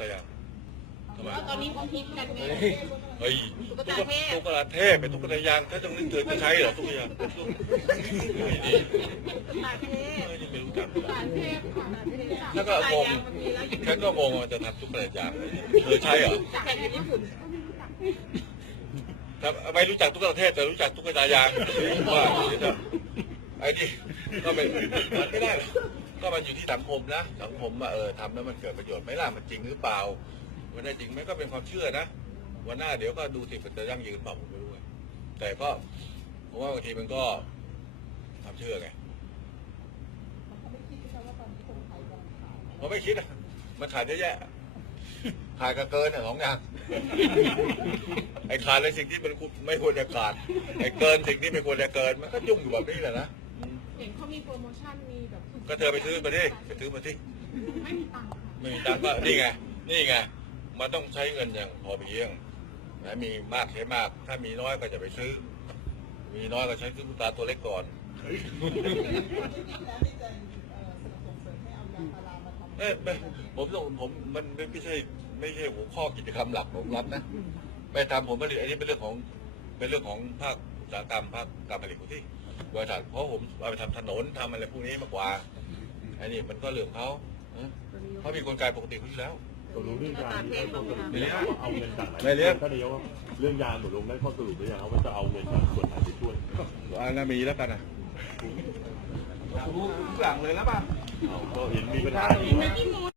ตายางทำไมเพราะตอนนี้เขาฮิตกันไง เฮ้ยตุ๊กตาเทพ ตุ๊กตาเทพเป็นตุ๊กตายางถ้าต้องนึกถึงจะใช้เหรอตุ๊กตายางไม่ดีตาเทพไม่ดีไม่รู้จักตาเทพค่ะตาเทพแล้วก็งงมันมีแล้วอยู่ฉันก็งงว่าจะทำตุ๊กตายางเธอใช่เหรอแต่อยู่ญี่ปุ่นถ้าไม่รู้จักตุ๊กตาเทพแต่รู้จักตุ๊กตายางว่าไอ้นี่ก็ไม่มันไม่ได้หรอก ก็มันอยู่ที่สังคมนะสังคมว่าเออทำแล้วมันเกิดประโยชน์ไหมล่ะมันจริงหรือเปล่ามันได้จริงไหมก็เป็นความเชื่อนะวันหน้าเดี๋ยวก็ดูสิมันจะยั่งยืนเปล่าผมไม่รู้ไงแต่ก็ผมว่าบางทีมันก็ความเชื่อไงผมไม่คิดอะมันขายเยอะแยะขายก็เกินอะสองอย่างไอ้ขาดในสิ่งที่มันไม่ควรจะขาดไอ้เกินสิ่งที่ไม่ควรจะเกิน มันก็ยุ่งอยู่แบบนี้แหละนะอืม เห็นเขามีโปรโมชั่นมีแบบก็เธอไปซื้อมาดิไปซื้อมาที่ไม่มีตังค์ค่ะไม่มีตังค์ก็นี่ไงนี่ไงมันต้องใช้เงินอย่างพอเพียงนะมีมากใช้มาก ถ้ามีน้อยก็จะไปซื้อ มีน้อยก็ใช้ซื้อตุ๊กตาตัวเล็กก่อนเอ้ยไม่ผมต้องผมมันไม่ไม่ใช่ ไม่ใช่หัวข้อกิจกรรมหลักของรัฐนะไปทำผมผลิตอันนี้เป็นเรื่องของเป็นเรื่องของภาคอุตสาหกรรมภาคการผลิตของที่ บริษัทเพราะผมเอาไปทำถนนทำอะไรพวกนี้มากกว่าอันนี้มันก็เรื่องของเขาเออเขามีกลไกปกติเขาอยู่แล้วตกลงเรื่องยางนี่ได้ข้อสรุปไม่หรือเลี้ยยังงว่าเอาเงินจากไหนไม่เลี้ยงถ้านายกว่าเรื่องยางตกลงได้ข้อสรุปหรือยังครับว่าจะเอาเงินจากส่วนไหนไปช่วยอันนั้นมีแล้วกันนะรู้ทุกอย่างเลยแล้วป่ะเอาก็เห็นมีปัญหาไม่มีมูล